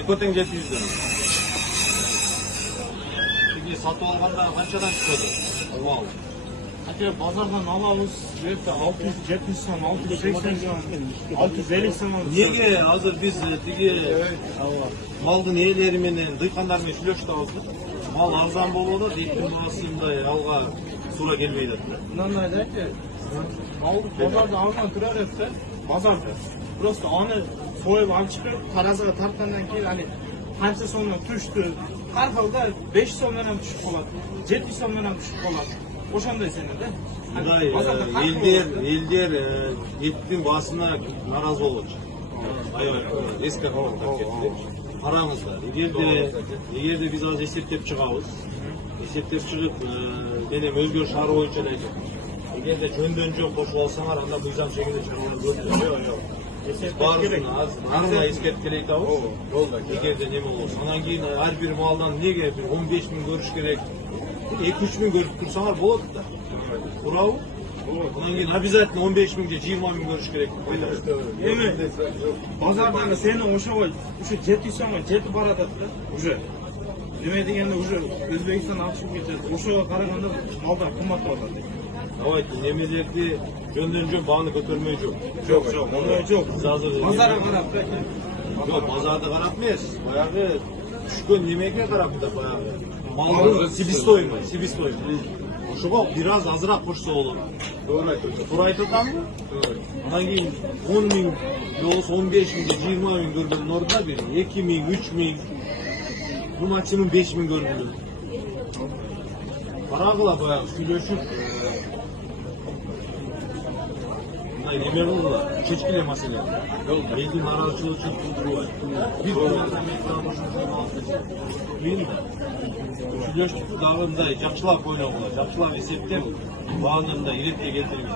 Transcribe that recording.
Икотен 700'den. Peki satı alganda kaçadan çıkıyordu? Wow. Hatta pazardan alabız, 670 son, 680 son, 650 son. Niye hazır biz tigi malдын ээлери менен дыйкандар менен сүйлөшүп mal arzan болууда дейттин басында алга туура келбей жатат. Мындай дайчы, малды базарда алган турар этсе, базарда. Просто аны союп алып чыгып, таразага тарткандан кийин аны канча сомдон түштү, ар кылда 5 сом менен түшүп калат, 7 сом менен түшүп калат. Ошондой сене да. Элдер еттин басына наразы болуп атышат. Аябай эски калып кетти. Караңыздар, эгерде биз азыр эсептеп чыгабыз, эсептеп чыгып, менен өзгөрүш шаар боюнча да айтат. Эгерде жөндөн жөн кошуп алсаңар, анда мыйзам чегинде чыгып баарына эскертип келе айтабыз. Эгерде неме болсо, анан кийин ар бир малдан эмнеге 15 000 көрүш керек? 2-3 000 көрүп турсаңар болот да. Туурабы? Анан кийин обязательно 15 000 же 20 000 көрүш керек. Эми базарда сени ошого ушу 7 сомго жетип баратат да, уже. Неме дегенде уже Өзбекстан алып чыгып кетет. Ошого караганда малдар кымбаттап атат. Давайте немелерди жөндөн жөн бааны көтөрмөй жок. Жок, мондой жок. Базарга карап да. Жок, базарды карап эмес. Баягы түшкөн немеге карап да баягы. Малдын себестоимость. Ошого бир аз азыраак кошсо болот. Туура айтып атамбы? Анан кийин 10 000 болсо 15 000 же 20 000 көргөндүн ордуна бир 2 000, 3 000, бул максимум 5 000 көргөн. Барагыла баягы сүйлөшүп неме болду, чечкиле маселе. Элдин нараазычылыгы үчүн туудурбайт. Бир сүйлөштүк дагы мындай жакшылап ойлогула, жакшылап эсептеп, бааны мындай иретке келтирген.